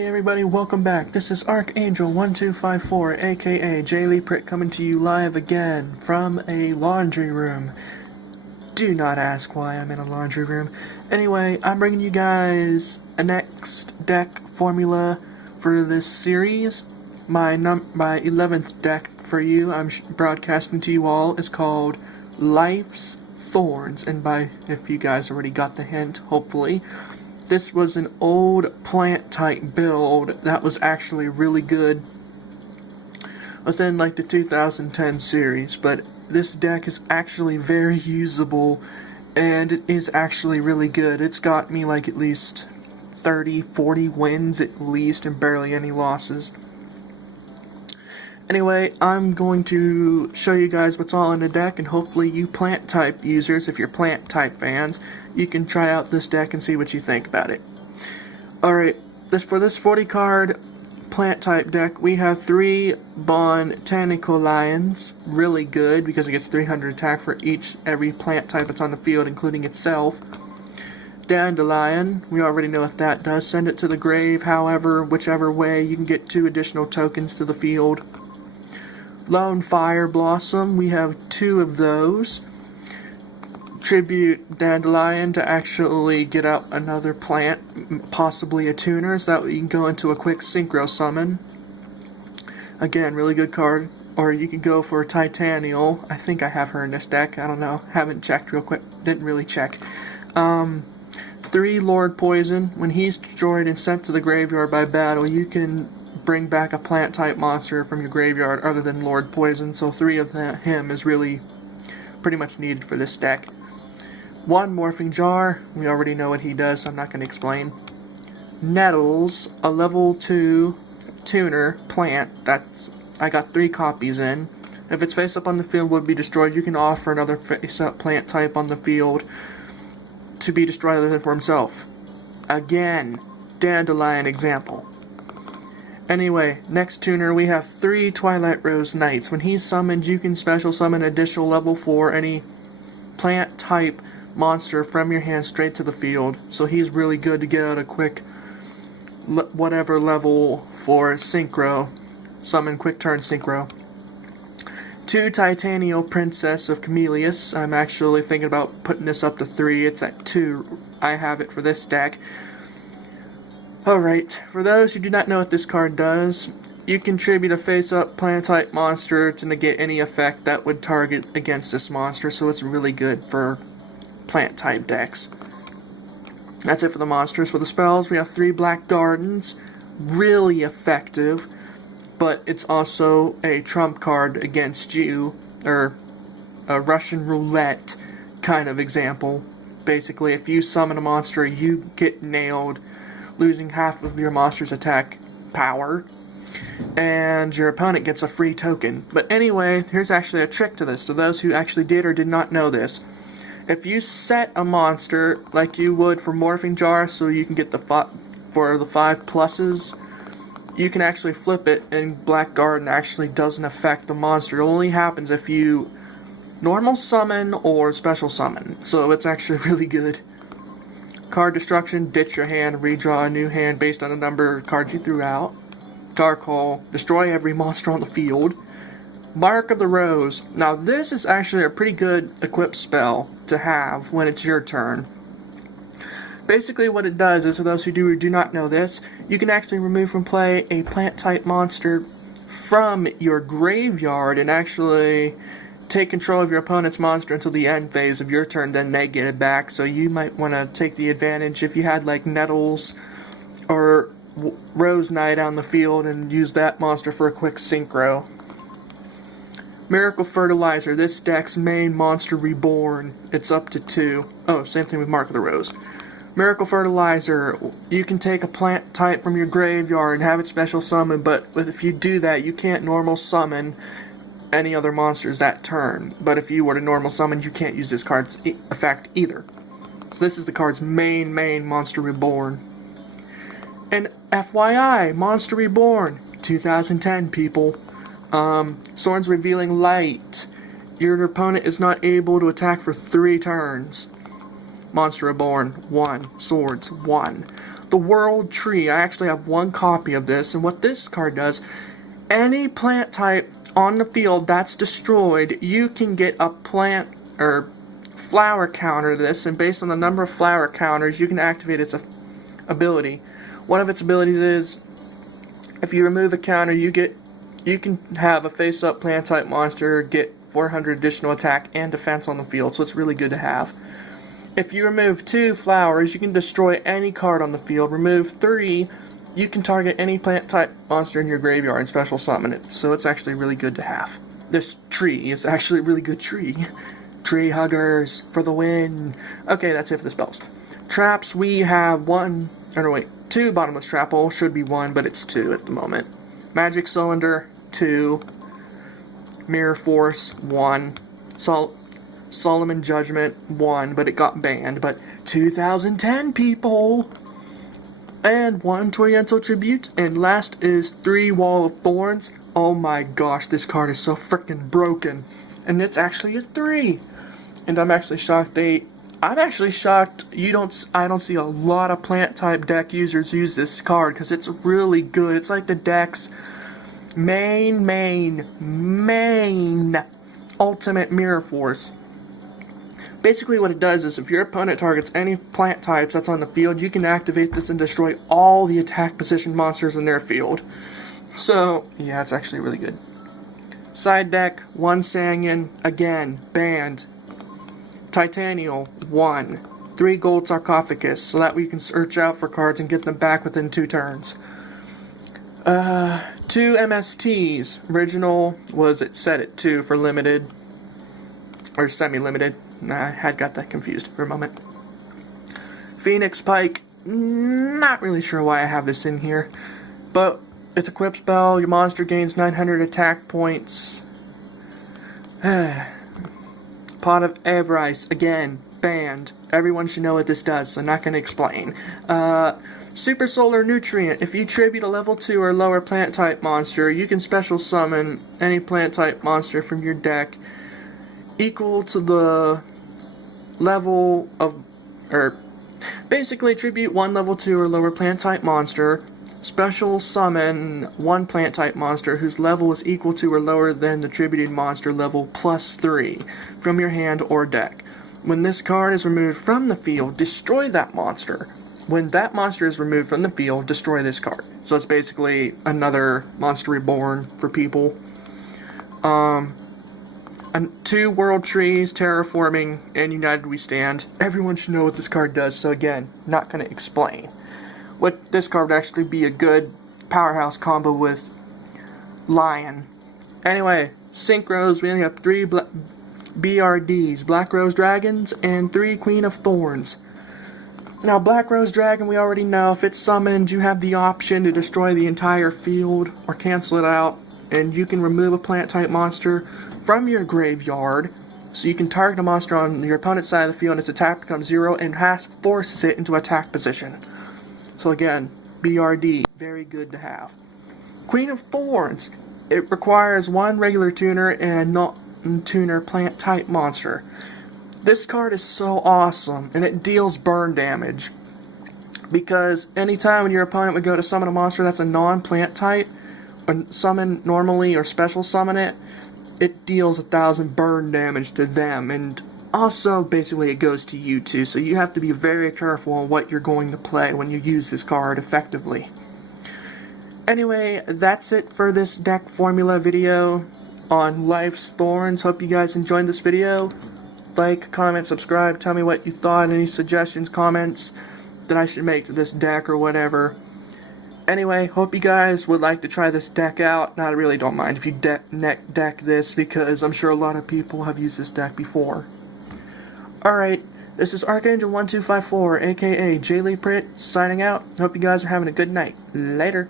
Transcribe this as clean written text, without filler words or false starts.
Hey everybody, welcome back. This is Archangel1254, aka J. Prick, coming to you live again from a laundry room. Do not ask why I'm in a laundry room. Anyway, I'm bringing you guys a next deck formula for this series. My 11th deck for you, I'm broadcasting to you all, is called Life's Thorns. And if you guys already got the hint, hopefully. This was an old plant type build that was actually really good within like the 2010 series, but this deck is actually very usable and it is actually really good. It's got me like at least 30-40 wins at least and barely any losses. Anyway, I'm going to show you guys what's all in the deck, and hopefully you plant type users, if you're plant type fans, you can try out this deck and see what you think about it. Alright, for this 40 card plant type deck, we have 3 Botanical Lions, really good because it gets 300 attack for every plant type that's on the field, including itself. Dandelion, we already know what that does, send it to the grave, however, whichever way, you can get 2 additional tokens to the field. Lone Fire Blossom, we have 2 of those. Tribute Dandelion to actually get out another plant, possibly a tuner, so that way you can go into a quick synchro summon. Again, really good card. Or you can go for Titanial. I think I have her in this deck, I don't know, haven't checked real quick, didn't really check. 3 Lord Poison, when he's destroyed and sent to the graveyard by battle, you can bring back a plant type monster from your graveyard other than Lord Poison, so 3 of him is really pretty much needed for this deck. 1 Morphing Jar, we already know what he does, so I'm not going to explain. Nettles, a level 2 tuner plant, I got 3 copies in. If its face up on the field would be destroyed, you can offer another face up plant type on the field to be destroyed other than for himself. Again, Dandelion example. Anyway, next tuner, we have 3 Twilight Rose Knights. When he's summoned, you can special summon additional level 4 any plant type monster from your hand straight to the field. So he's really good to get out a quick whatever level for synchro. Summon quick turn synchro. 2 Titanial Princess of Camellias. I'm actually thinking about putting this up to 3. It's at 2. I have it for this deck. Alright, for those who do not know what this card does, you contribute a face-up plant-type monster to negate any effect that would target against this monster, so it's really good for plant-type decks. That's it for the monsters. For the spells, we have 3 Black Gardens, really effective, but it's also a trump card against you, or a Russian roulette kind of example. Basically, if you summon a monster, you get nailed, losing half of your monster's attack power, and your opponent gets a free token. But anyway, here's actually a trick to this, to those who actually did or did not know this. If you set a monster like you would for Morphing Jar, so you can get for the 5 pluses, you can actually flip it, and Black Garden actually doesn't affect the monster. It only happens if you normal summon or special summon, so it's actually really good. Card Destruction, ditch your hand, redraw a new hand based on the number of cards you threw out. Dark Hole, destroy every monster on the field. Mark of the Rose. Now this is actually a pretty good equip spell to have when it's your turn. Basically what it does is, for those who do or do not know this, you can actually remove from play a plant type monster from your graveyard and actually take control of your opponent's monster until the end phase of your turn, then they get it back. So you might want to take the advantage if you had like Nettles or Rose Knight on the field and use that monster for a quick synchro. Miracle Fertilizer, this deck's main monster reborn. It's up to 2. Oh, same thing with Mark of the Rose. Miracle Fertilizer, you can take a plant type from your graveyard and have it special summon, but if you do that, you can't normal summon any other monsters that turn. But if you were to normal summon, you can't use this card's effect either. So this is the card's main monster reborn. And FYI, Monster Reborn, 2010 people. Thorns Revealing Light. Your opponent is not able to attack for 3 turns. Monster Reborn, 1. Swords, 1. the World Tree. I actually have one copy of this, and what this card does, any plant type on the field that's destroyed, you can get a plant or flower counter to this, and based on the number of flower counters, you can activate its ability. One of its abilities is, if you remove a counter, you can have a face-up plant type monster get 400 additional attack and defense on the field, so it's really good to have. If you remove 2 flowers, you can destroy any card on the field. Remove 3, you can target any plant type monster in your graveyard and special summon it, so it's actually really good to have. This tree is actually a really good tree. Tree huggers for the win. Okay, that's it for the spells. Traps, we have 2 bottomless trap hole. Should be 1, but it's 2 at the moment. Magic cylinder, 2. Mirror Force, 1. Solomon Judgment, 1, but it got banned. But 2010 people! And 1 Toriental Tribute. And last is 3 Wall of Thorns. Oh my gosh, this card is so freaking broken. And it's actually a 3. And I'm actually shocked I don't see a lot of plant type deck users use this card because it's really good. It's like the deck's main ultimate Mirror Force. Basically what it does is if your opponent targets any plant types that's on the field, you can activate this and destroy all the attack position monsters in their field. So, yeah, it's actually really good. Side deck, 1 Sanguine, again, banned. Titanial, 1. 3 Gold Sarcophagus, so that we can search out for cards and get them back within 2 turns. 2 MSTs. Original was set at 2 for limited, or semi-limited. I had got that confused for a moment. Phoenix Pike, not really sure why I have this in here, but it's a equip spell. Your monster gains 900 attack points. Pot of Avarice, again, banned. Everyone should know what this does, so I'm not going to explain. Super Solar Nutrient. If you tribute a level 2 or lower plant type monster, you can special summon any plant type monster from your deck equal to the level of, basically tribute 1 level 2 or lower plant type monster, special summon 1 plant type monster whose level is equal to or lower than the tributed monster level +3 from your hand or deck. When this card is removed from the field, destroy that monster. When that monster is removed from the field, destroy this card. So it's basically another Monster Reborn for people. 2 World Trees, Terraforming, and United We Stand. Everyone should know what this card does, so again, not going to explain. What this card would actually be a good powerhouse combo with Lion. Anyway, Synchros, we only have 3 BRDs, Black Rose Dragons, and 3 Queen of Thorns. Now, Black Rose Dragon, we already know, if it's summoned, you have the option to destroy the entire field or cancel it out, and you can remove a plant-type monster from your graveyard, so you can target a monster on your opponent's side of the field and its attack becomes 0 and forces it into attack position. So again, BRD, very good to have. Queen of Thorns, it requires 1 regular tuner and a non-tuner plant-type monster. This card is so awesome, and it deals burn damage. Because anytime when your opponent would go to summon a monster that's a non-plant type, or summon normally or special summon it, it deals 1,000 burn damage to them, and also basically it goes to you too, so you have to be very careful on what you're going to play when you use this card effectively. Anyway, that's it for this deck formula video on Life's Thorns. Hope you guys enjoyed this video. Like, comment, subscribe, tell me what you thought, any suggestions, comments that I should make to this deck or whatever. Anyway, hope you guys would like to try this deck out. I really don't mind if you deck this, because I'm sure a lot of people have used this deck before. Alright, this is Archangel1254, aka JLeePrit, signing out. Hope you guys are having a good night. Later.